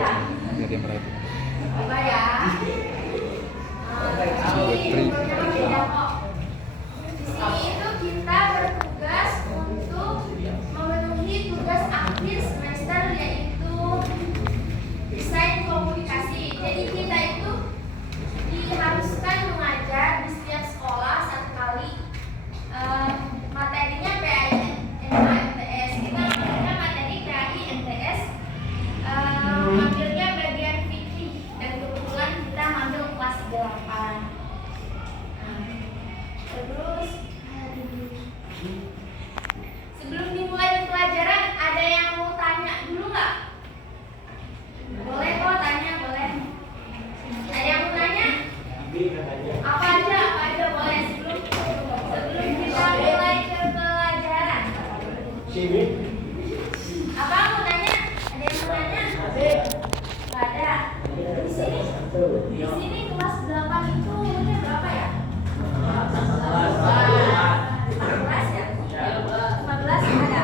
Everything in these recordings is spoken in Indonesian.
biar dia merhati. Apa ya? Putri. Di sini itu kita bertugas untuk memenuhi tugas akhir semester, yaitu desain komunikasi. Jadi kita itu diharuskan mengajar di setiap sekolah satu kali. Materinya PAI MTS. Kita mengajarnya materi PAI MTS. Ngambilnya bagian fikih, dan kebetulan kita ngambil kelas 8. Terus sebelum dimulai pelajaran, ada yang mau tanya dulu nggak? Boleh kok tanya, boleh. Ada yang mau tanya? Apa aja boleh sebelum kita mulai ke pelajaran. Apa mau tanya? Ada yang mau tanya? Nggak ada. Di sini kelas 8 itu umurnya berapa ya? 14 ya? 15 ada?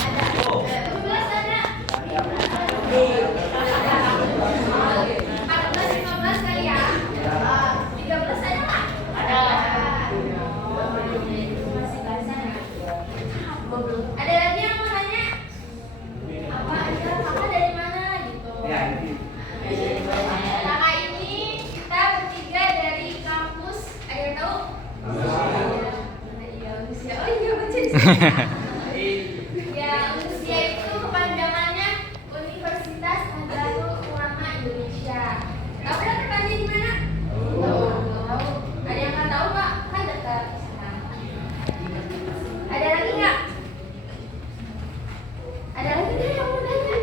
Ada. 17 ada? 14, 15 kali ya? 13 ada nggak? Ada. Masih basah ya? Ada lagi yang mau nanya? Apa aja? Kakak dari mana gitu? Kakak ini kita bertiga dari kampus. Ada yang tahu? Iya, Unisya. Oh iya, baca di sini. Ya, Unisya itu kepanjangannya Universitas Nahdlatul Ulama Indonesia. Tahu kan tempatnya di mana? Tahu. Ada yang nggak tahu nggak? Kan dekat sana. Ada lagi nggak? Ada lagi nggak yang mau nanya?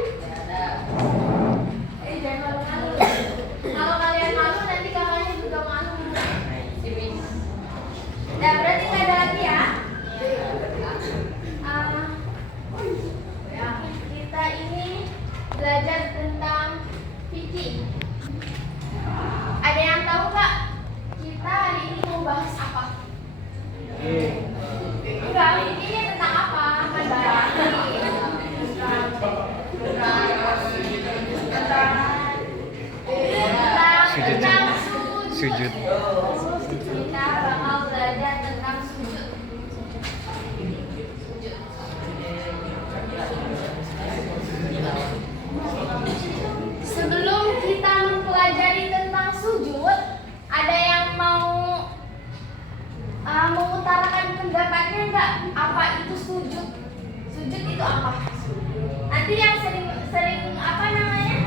Jangan malu-malu. Kalau kalian malu, nanti kakaknya juga malu. Nah, berarti nggak ada lagi ya? Kita ini belajar tentang fikih. Ada yang tahu nggak? Kita hari ini mau bahas apa? Enggak, fikihnya tentang apa? Tentang Sujud. Kita bakal belajar tentang sujud. Sebelum kita mempelajari tentang sujud, ada yang mau mengutarakan pendapatnya nggak? Apa itu sujud? Sujud itu apa? Nanti yang sering apa namanya?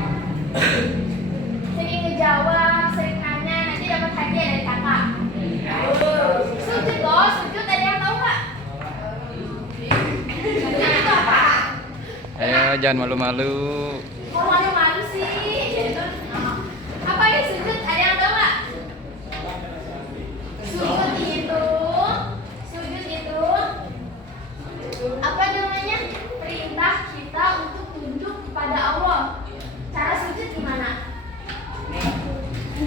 Sering ngejawab, sering nanya, nanti dapat hadiah dari kakak. Sujud loh, sujud ada yang tahu nggak? Sujud itu apa? Ayo, jangan malu-malu. Kok malu-malu sih? Apa ya sujud? Ada yang tahu nggak? Sujud itu apa namanya? Perintah kita untuk tunduk kepada Allah. Cara sujud gimana?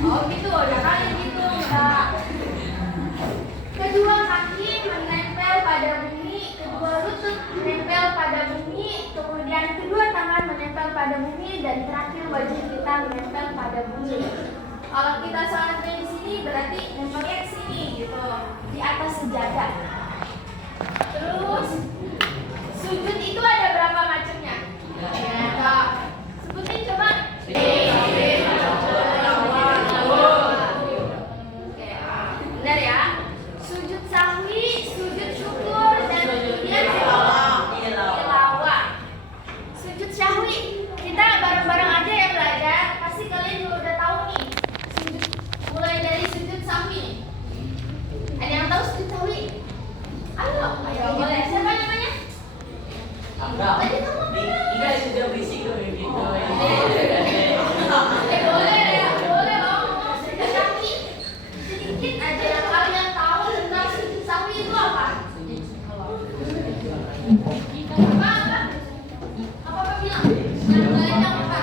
Oh gitu, ya kali gitu, enggak. Kedua kaki menempel pada bumi, kedua lutut menempel pada bumi, kemudian kedua tangan menempel pada bumi, dan terakhir wajah kita menempel pada bumi. Kalau kita sholatnya di sini berarti nempelnya ke sini gitu, di atas sejadah. Terus sujud itu ada berapa macamnya? Ya, sebutin coba. Benar ya? Sujud sahwi, sujud syukur, dan kemudian tilawah. Sujud sahwi, kita bareng-bareng aja ya belajar. Pasti kalian juga udah tahu nih. Mulai dari sujud sahwi. Ada yang tahu sujud sahwi? Ayo, boleh. Siapa namanya? Tadi kamu bilang. Sudah berisik gitu. Boleh ya, boleh loh ngomong sujud sahwi. Sedikit aja yang kalian tahu tentang sujud sahwi itu apa? Apa bilang? Yang lain yang apa?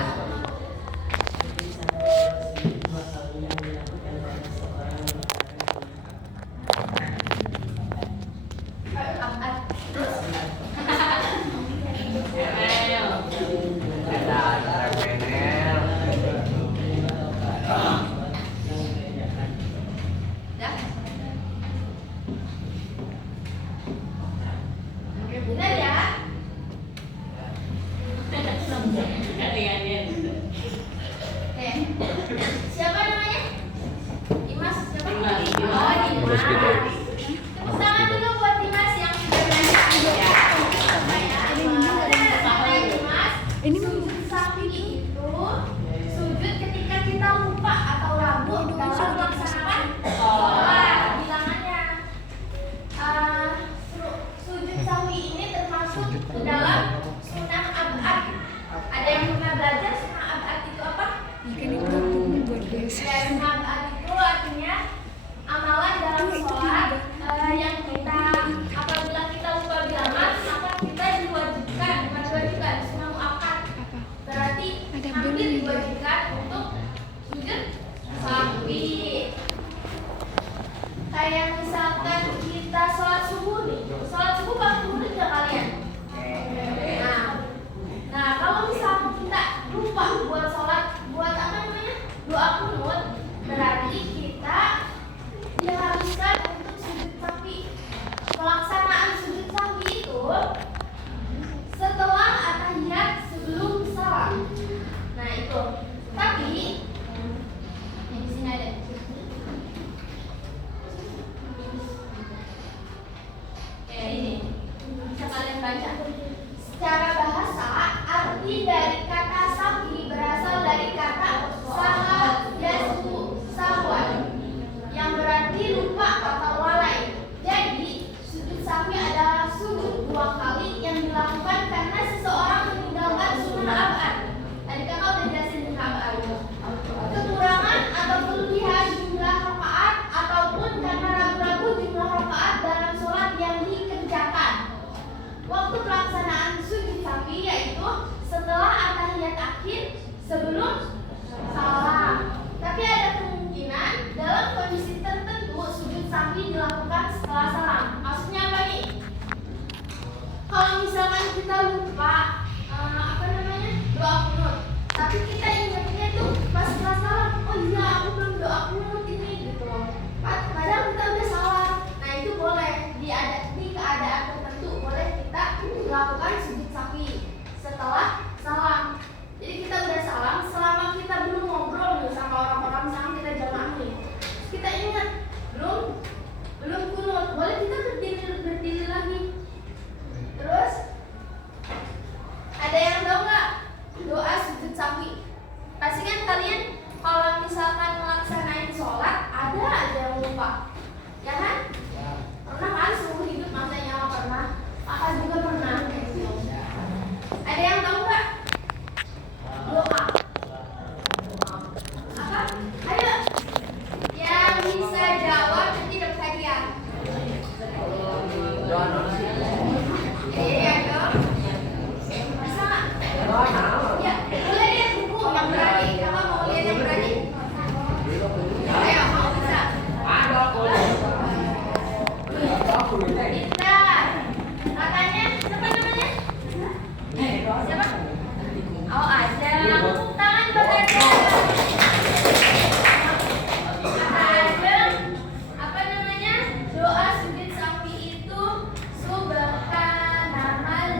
sholat yang kita apabila kita lupa bilangan maka kita diwajibkan, bukan diwajibkan, cuma muakkad. Berarti hampir diwajibkan untuk sujud sahwi. Kayak misalkan kita sholat subuh nih, sholat subuh pakai kunut nggak kalian? Nah kalau misalkan kita lupa buat sholat, buat apa namanya, doa kunut, berarti kita diharuskan untuk sujud sahwi. Pelaksanaan sujud sahwi itu setelah at-tahiyat sebelum salam. Nah itu. Tapi di sini ada. Ini bisa kalian baca. Secara bahasa, arti dari kata sahwi berasal dari kata saha yashu sahwan, yang berarti lupa atau lalai. Jadi sujud sahwi adalah sujud 2 kali yang dilakukan karena seseorang meninggalkan sunnah abad. Tadi kakak udah jelasin sunnah abad. Kekurangan atau kelebihan jumlah rakaat ataupun karena ragu-ragu jumlah rakaat dalam sholat yang dikerjakan. Waktu pelaksanaan sujud sahwi yaitu setelah at-tahiyat akhir sebelum salam. Tapi ada kemungkinan dalam kondisi tertentu sujud sahwi dilakukan setelah salam. Maksudnya apa nih? Kalau misalkan kita lupa doa kunut, tapi kita ingatnya tuh pas setelah salam, oh iya aku belum doa kunut ini gitu. Padahal kita udah salam. Nah itu boleh di keadaan tertentu boleh kita melakukan sujud sahwi setelah salam. Jadi kita udah salam, selama kita belum ngobrol nih sama orang-orang, sama kita jamaah nih, kita ingat belum kunut, boleh kita berdiri lagi. Terus ada yang tahu nggak doa sujud sahwi? Pasti kan kalian kalau misalkan melaksanain sholat ada aja yang lupa, ya kan? Pernah kan seumur hidup, masanya nggak pernah? Kakak juga pernah. Ada yang tahu nggak doa apa? Ayo, yang bisa jawab nanti dapat hadiah. Iya dong. Bisa nggak? Ya, boleh lihat buku yang berani. Kakak mau lihat yang berani? Ayo, mau bisa? Pintar. Katanya siapa namanya? Siapa? Oh ada. Tepuk tangan buat Adem. Kata Adem, apa namanya? Doa sujud sahwi itu subhanallah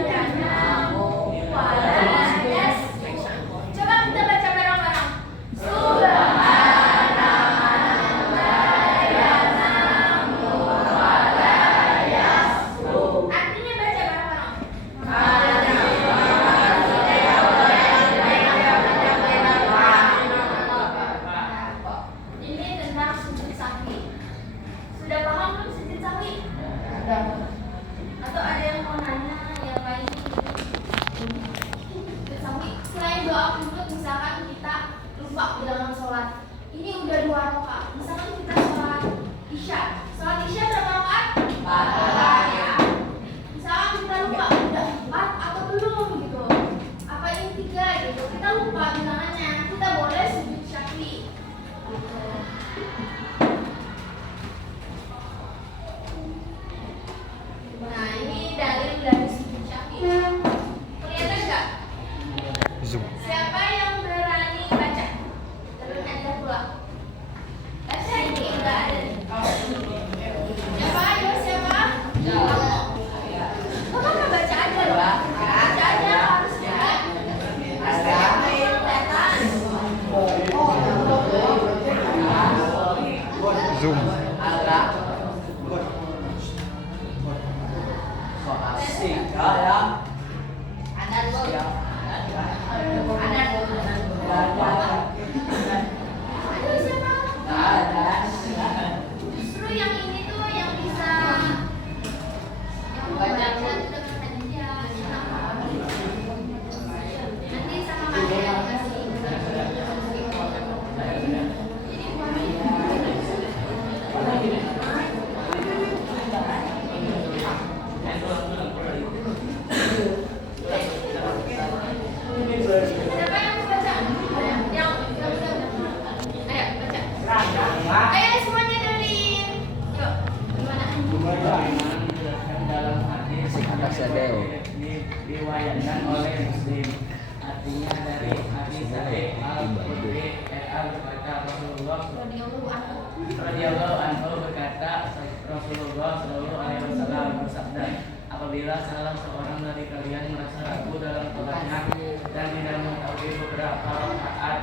yanamu wa la yasbu. Coba kita baca bareng-bareng. Subhanallah yanamu wa la yasbu. Artinya baca bareng-bareng. Ini tentang sujud sahwi. Sudah paham belum sujud sahwi? Sudah. Atau ada yang mau nanya yang lain? Sujud sahwi selain doa kunut, misalkan kita lupa bilangan sholat. Ini udah 2 rakaat. Misalkan kita sholat isya. Sholat isya berapa rakaat? 4 ya. Misalkan kita lupa udah 4 atau belum gitu. Apa ini 3 gitu. Kita lupa bilangannya. Kita boleh sujud sahwi. Nah ini dalil dari sujud sahwi. Kelihatan nggak? Zoom. Siapa yang berani baca? Terus aja pula. Baca ini nggak ada. Siapa? Ayo siapa? Kamu nggak baca aja loh. Baca aja harus ya. Zoom. Ayo siapa? Justru yang ini tuh yang bisa yang baca dengan hadiah. Nanti sama kalian yang kasih. Jadi sing atasnya deo. Diriwayatkan oleh Muslim. Artinya dari Abi Sa'id Al-Khudri berkata Rasulullah radhiyallahu anhu berkata Rasulullah sallallahu alaihi wasallam bersabda, apabila salah seorang dari kalian merasa ragu dalam sholatnya dan tidak mengetahui beberapa rakaat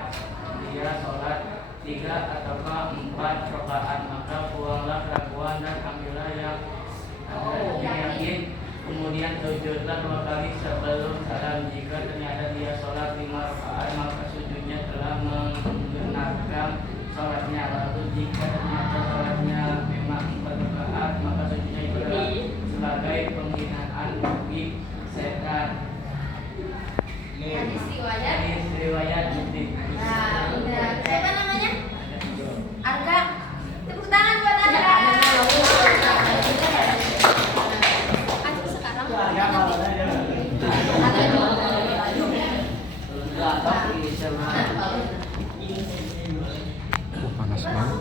dia sholat 3 atau 4 rakaat, maka buanglah keraguan dan ambillah yang yakin. Kemudian sujudlah 2 kali sebelum salam. Jika ternyata dia sholat 5 rakaat, maka sujudnya telah menggenapkan sholatnya. Lalu jika ternyata sholatnya memang 4 rakaat, maka sujudnya itu adalah sebagai penghinaan bagi setan. Hadis riwayat Muslim. Nah, udah. Siapa namanya? Arka. Tepuk tangan buat Arka. Aku sekarang Panas banget.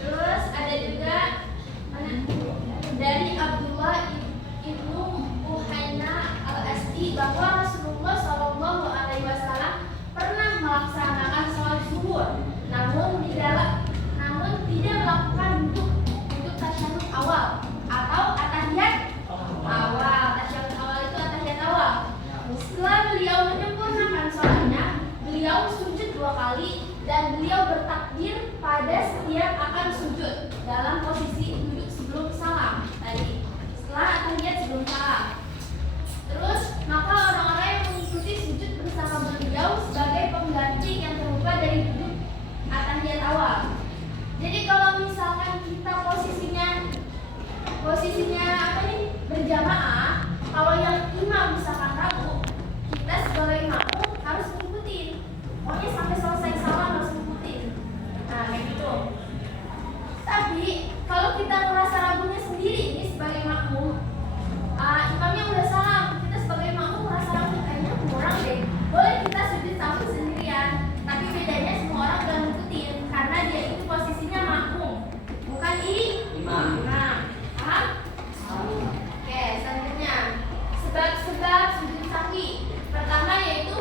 Terus ada juga dari Abdullah ibnu Uhaina al-Asdi bahwa Rasulullah Shallallahu Alaihi Wasallam pernah melaksanakan sholat zuhur, namun tidak melakukan untuk tasyahud awal atau atahiyat awal. Tasyahud awal itu atahiyat awal. Setelah beliau menyempurnakan sholatnya, beliau sujud 2 kali dan beliau bertakbir pada setiap akan sujud dalam posisi duduk sebelum salam tadi, setelah atahiyat sebelum salam. Terus maka orang-orang yang mengikuti sujud bersama beliau sebagai pengganti yang terlupa dari duduk atahiyat awal. Jadi kalau misalkan kita posisinya apa nih, berjamaah, kalau yang imam misalkan ragu, kita sebagai makmum harus ngikutin. Pokoknya sampai selesai salam harus ngikutin. Nah, kayak gitu. Tapi kalau kita merasa ragunya sendiri ini sebagai makmum, imamnya udah salam, kita sebagai makmum merasa ragu kayaknya kurang deh. Boleh kita sujud sahwi sendirian, tapi bedanya semua orang udah ngikutin karena dia itu posisinya makmum, bukan imam. Nah, paham? Oke, selanjutnya sebab-sebab sujud sahwi. Pertama yaitu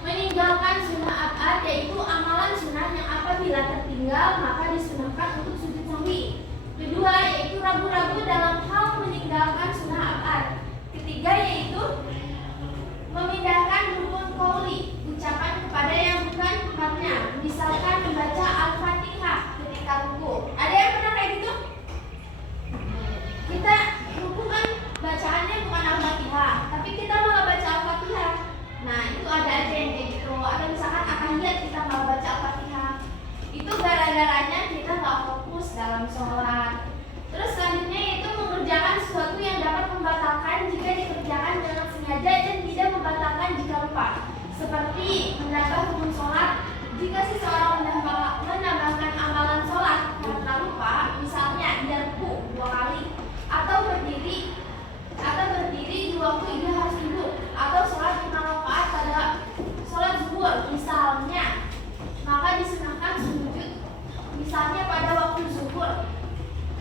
meninggalkan sunnah abad, yaitu amalan sunnah yang apabila tertinggal maka disunahkan untuk sujud sahwi. Kedua yaitu ragu-ragu dalam hal meninggalkan sunnah abad. Ketiga yaitu memindahkan rukun qauli, ucapan kepada yang bukan tempatnya, misalkan membaca Al-Fatihah ketika ruku. Ada yang pernah kayak gitu? Kita ruku kan bacaannya bukan Al-Fatihah, tapi kita malah baca Al-Fatihah. Nah, itu ada aja yang kayak gitu. Atau misalkan atahiyat kita malah baca Al-Fatihah. Itu gara-garanya kita nggak fokus dalam sholat. Terus selanjutnya yaitu mengerjakan sesuatu yang dapat membatalkan jika dikerjakan dengan sengaja dan tidak membatalkan jika lupa. Seperti menambah rukun sholat jika seseorang menambahkan amalan sholat karena lupa, misalnya dia ruku 2 kali, atau berdiri di waktu dia harus duduk, atau sholat 5 rakaat pada sholat zuhur misalnya, maka disunahkan sujud misalnya pada waktu zuhur,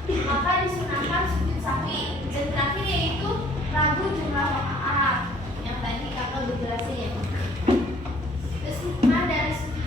maka disunahkan sujud sahwi. Dan terakhir yaitu ragu jumlah rakaat yang tadi kakak udah jelasin. Terus hikmah dari sujud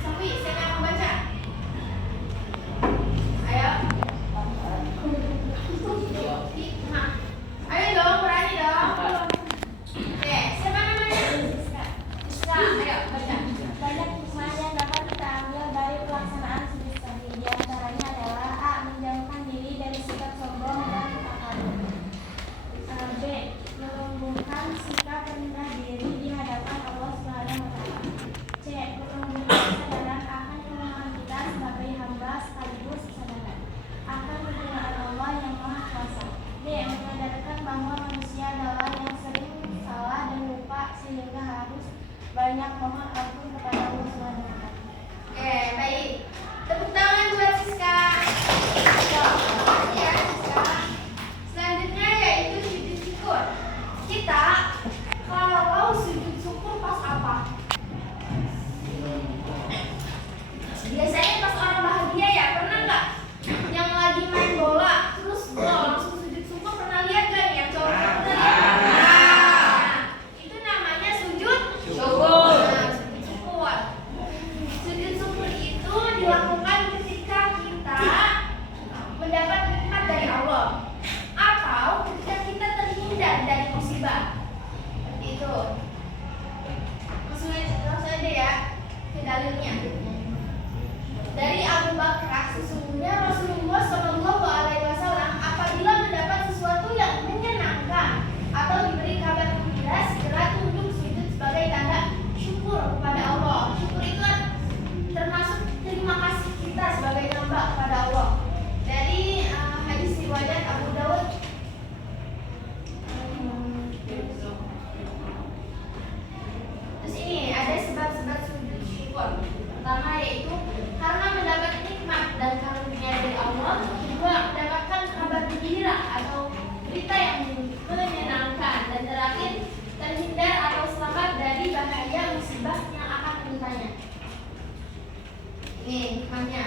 Ini hikmahnya.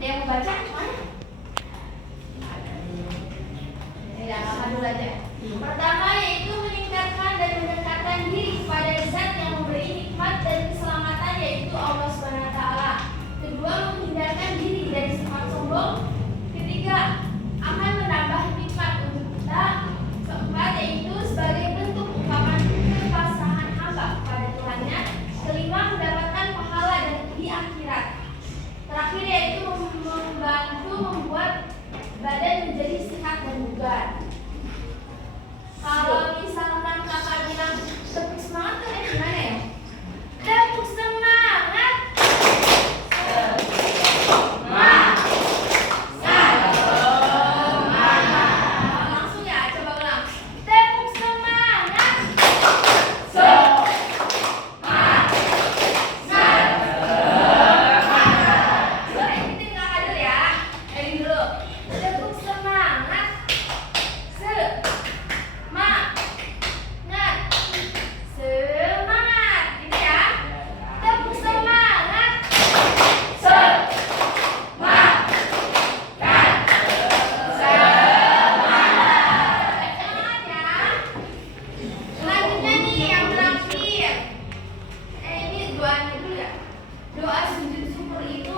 Ada yang mau baca? Mana? Ya, apa dulu aja. Pertama yaitu meningkatkan dan mendekatkan diri kepada zat yang memberi nikmat dan keselamatan, yaitu Allah Subhanahu wa taala. Kedua, menghindarkan diri dari sifat sombong. Ketiga, akan menambah nikmat untuk kita. Keempat, yaitu sebagai bentuk ungkapan kepasrahan hamba kepada Tuhannya. Kelima, mendapatkan pahala dan di akhirat. Terakhir yaitu membantu membuat badan menjadi sehat dan bugar. Kalau misalkan kakak bilang tepuk semangat tuh gimana ya? Tepuk semangat. Langsung ya, coba ulang. Tepuk semangat. Coba ikutin kakak dulu ya. Dari dulu. Tepuk semangat. Semangat, gitu ya. Tepuk semangat. Semangat ya. Selanjutnya nih yang terakhir. Ini doanya dulu ya. Doa sujud syukur itu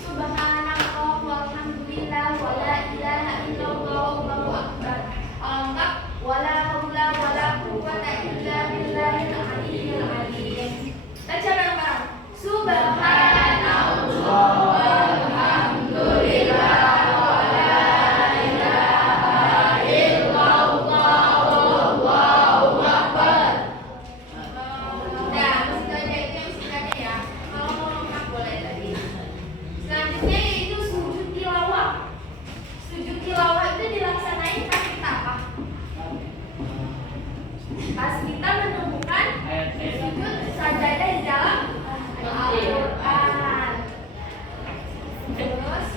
Subhanallah walhamdulillah wala ilaha illallah wallahu akbar. Lengkap wala haula wala quwwata illa billahil aliyyil azim. Baca bareng-bareng. Subhanallah walhamdulillah wala ilaha illallah wallahu akbar. Nah, musik aja itu yang musik aja ya. Kalau mau lengkap boleh tadi. Selanjutnya yaitu sujud tilawah. Sujud tilawah itu dilaksanain pas kita apa? Pas kita menemukan sujud sajadah di dalam Al-Quran. Terus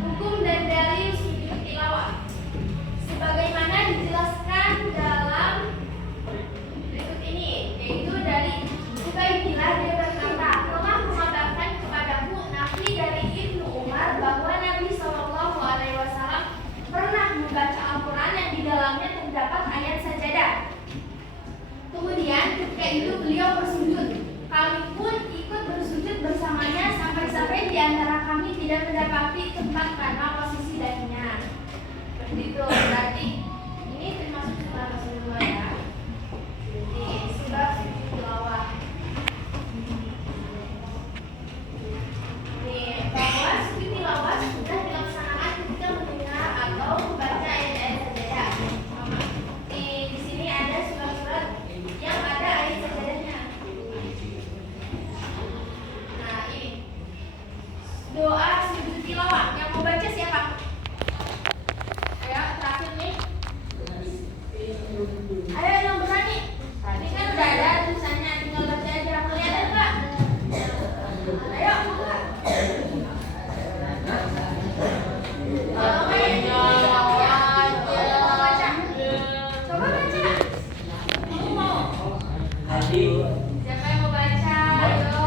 hukum dan dalil sujud tilawah sebagaimana dijelaskan dalam berikut ini, yaitu dari Ubaidillah dia berkata, telah mengabarkan kepadaku Nabi dari Ibnu Umar bahwa Nabi Shallallahu Alaihi Wasallam pernah membaca Al-Quran yang di dalamnya terdapat ayat sajadah. Kemudian ketika itu beliau bersujud, kami pun ikut bersujud bersamanya sampai-sampai di antara kami tidak mendapati tempat karena posisi dahinya. Seperti itu, berarti ini termasuk surah Rasulullah ya. Jadi surah tilawah. Bahwa sujud tilawah sudah dilaksanakan ketika mendengar atau membaca ayat-ayat sajadah. Di sini ada surat-surat yang ada ayat sajadahnya. Nah, ini doa sujud tilawah. Yang mau baca siapa? Ayo, terakhir nih. Ayo yang berani. Tadi kan udah ada tulisannya, tinggal baca aja. Kelihatan nggak? Ayo, buka. Coba baca. Kamu mau? Siapa yang mau baca? Ayo.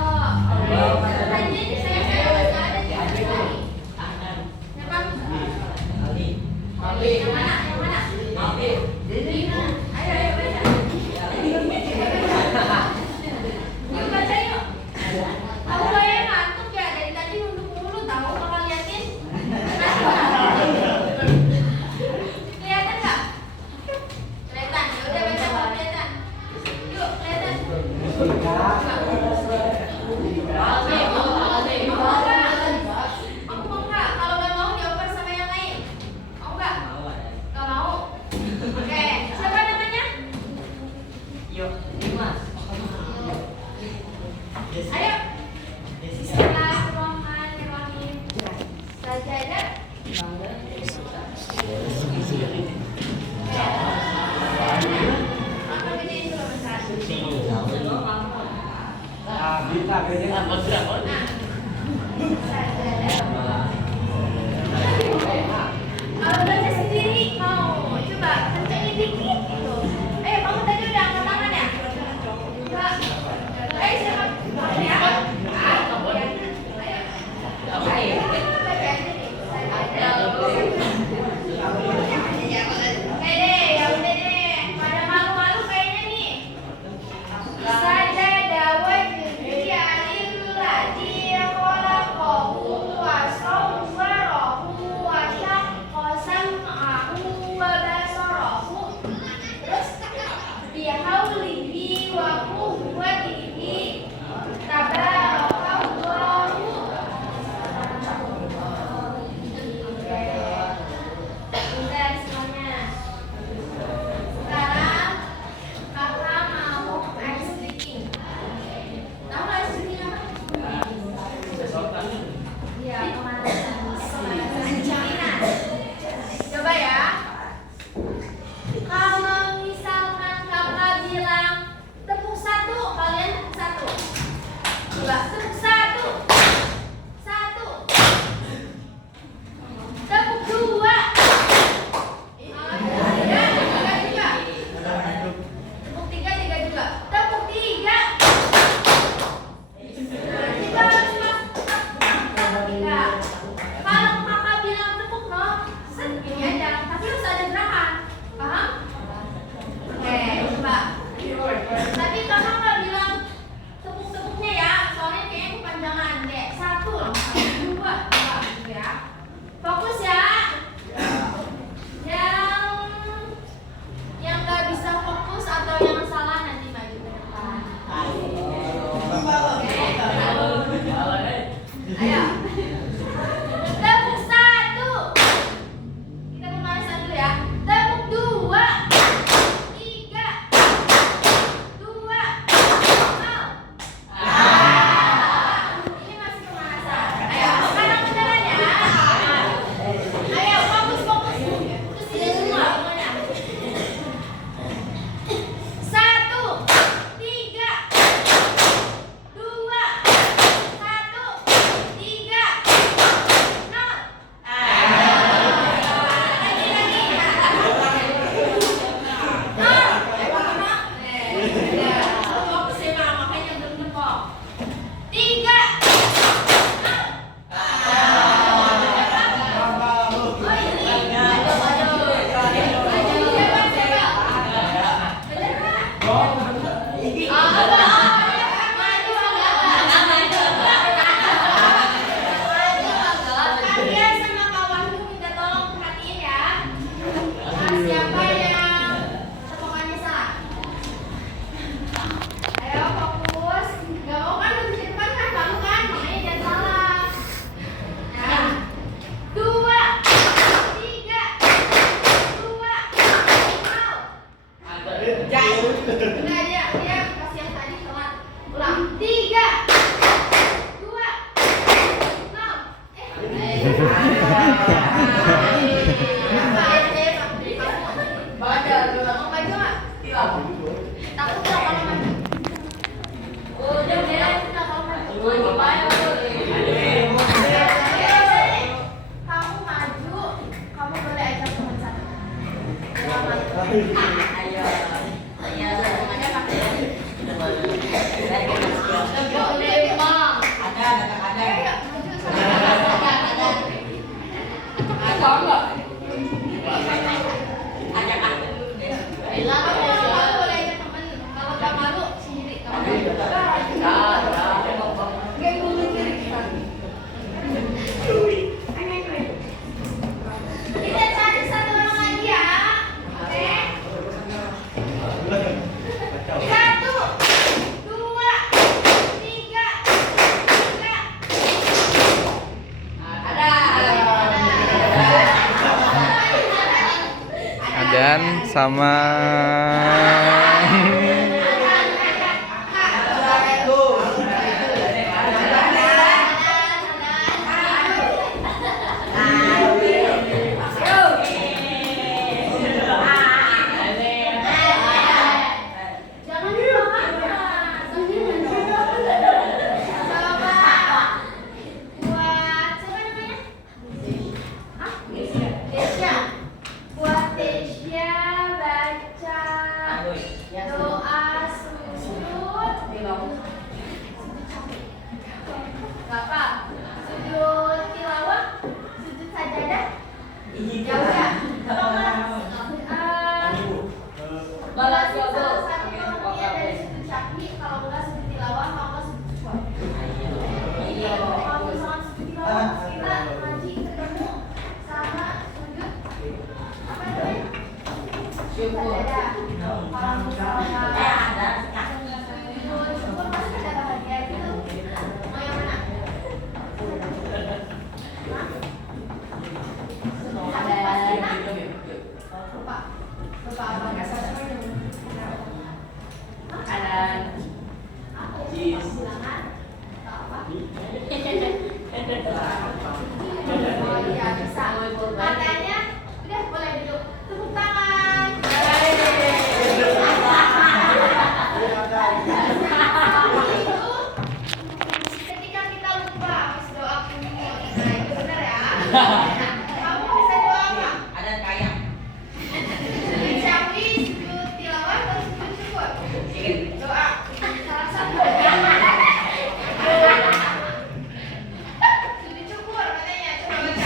Tadi ini saya baca ada di sini. Siapa? Yang mana? Yang mana? Ayo baca. Yuk baca yuk. Aku kayak ngantuk ya dari tadi nunduk mulu tahu bakal liatin. Kelihatan nggak? Kelihatan. Ya udah baca kalau kelihatan. Yuk kelihatan. Mau nggak? Aku mau nggak? Kalau nggak mau dioper sama yang lain. Mau nggak? Kita cari satu orang lagi ya. Oke. 1, 2, 3. Adan sama Jangan dimakan. Coba buat siapa namanya? Hah? Desya. Buat Desya baca doa sujud. Gak apa? Sujud tilawah, sujud sajadah. Ya udah. Balas salah satu pengertian dari sujud syahwi, kalau enggak sujud tilawah, kalau enggak sujud syukur. Kalau misalkan sujud tilawah, kita ngaji ketemu sama sujud apa namanya? Sajadah. Kalau misalkan sujud syukur pasti ada bahagia gitu. Mau yang mana? Ada pasti nak? Lupa. Lupa apa? Silakan. Apa? Oh iya bisa. Matanya udah boleh duduk. Tepuk tangan. Itu ketika kita lupa habis doa kunjungan. Nah itu benar ya. Kamu bisa doa apa? Sujud syahwi, sujud tilawah, atau sujud syukur? Doa. Salah satu. Sujud syukur katanya. Coba baca.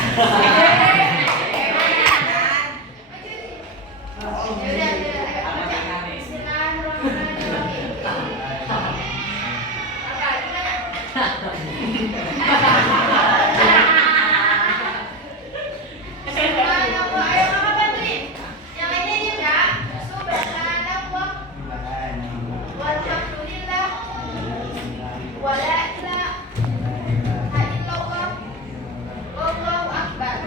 Yaudah, ayo baca. Bismillahirrahmanirrahim. Apa? Gimana? Subhanallah. Ayo mama bantuin. Yang lainnya diem ya. Subhanallah. Walhamdulillah. Wala ilaha illallah. Allahu akbar.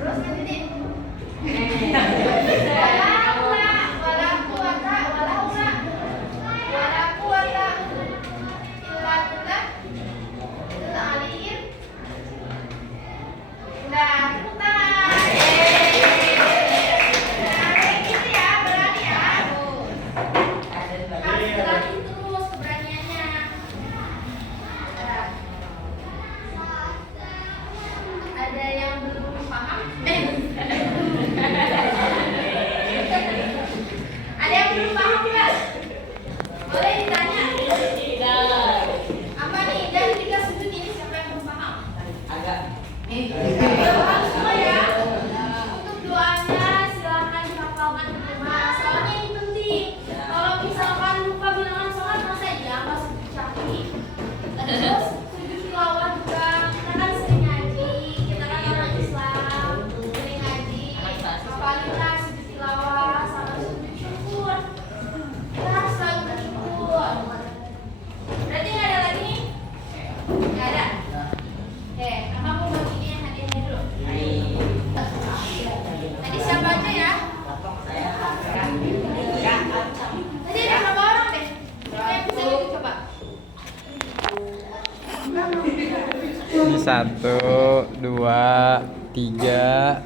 Terus lanjutin. Wala haula wala quwata illa billah. Illa aliyyil. Nah, tepuk tangan. Nah, kayak gitu ya, berani ya. Harus dilatih terus keberaniannya. Ada yang belum paham? Ada yang belum paham nggak? Boleh ditanya. Apa nih dari 3 sujud ini siapa yang belum paham? Udah paham semua ya? Untuk doanya silakan dihafalkan di rumah. Soalnya ini penting. Kalau misalkan lupa bilangan sholat masa iya nggak sujud syahwi. Terus sujud tilawah juga. Kita kan sering ngaji. Kita kan orang Islam. Sering ngaji. Hafalinlah sujud tilawah sama sujud syukur. Kita harus selalu bersyukur. Berarti nggak ada lagi nih? Nggak ada. Oke, kamu bagiin hadiahnya dulu. Tadi siapa aja ya? Tadi ada berapa orang deh? Siapa yang bisa itu coba? ini 1, 2, 3.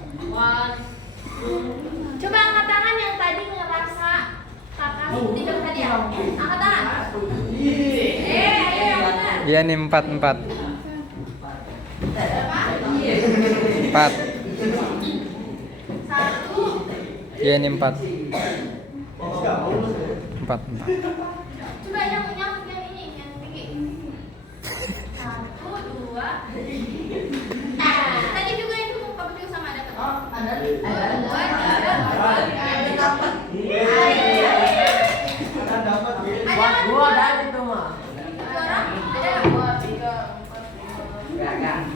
Coba angkat tangan yang tadi ngerasa kakak tidak hadiah. Angkat tangan. Ayo yang benar. Iya nih 4. Berapa? 4. 1, Iya ini 4. 4. Coba yang ini yang tinggi. 1, 2. Tadi juga itu kamu juga sama ada kan? Oh, ada. 2, 3. Gua ada itu mah. Orang ada 2, 3, 4, 5. Enggak.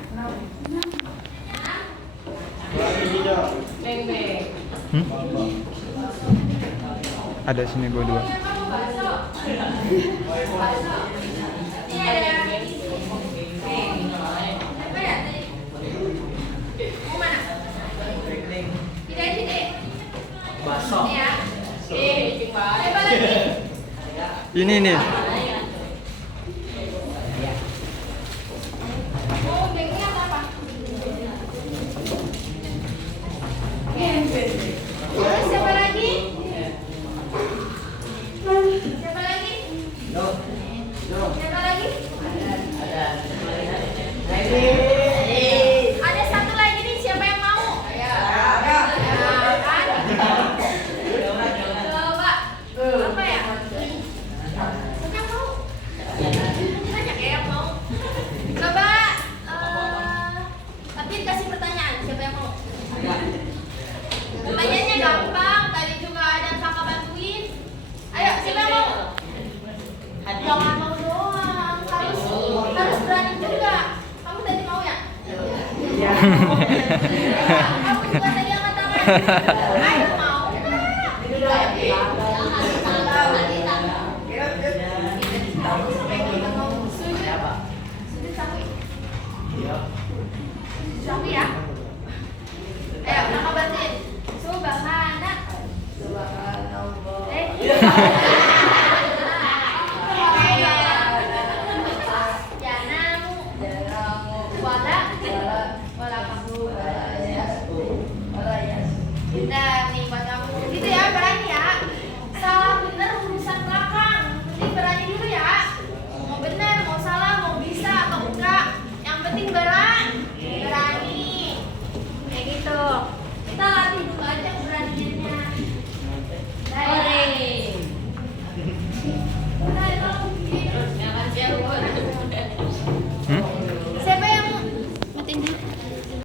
Ada sini gua 2. Kamu bakso. Ini ada apa ya tadi? Mau mana? Tidak sini. Baso. Ini ya. Coba lagi. Ini nih. Oh, gengnya apa? Terus siapa lagi? Siapa lagi? Siapa lagi? Ada satu lagi nih, siapa yang mau? Ya, kan? Coba. Apa ya? Siapa yang mau? Banyak ya yang mau. Coba. Tapi kasih pertanyaan, siapa yang mau? Pertanyaannya gampang, tadi juga ada kakak bantuin. Ayo, siapa yang mau? Jangan mau doang, harus berani juga. Kamu tadi mau ya? Iya. Kamu juga tadi angkat tangan. Ayo mau. Sujud. Sujud sawi. Sujud sawi ya. Ayo, kakak bantuin. Subhana. Janamu. Wala. Wala kamu. Kita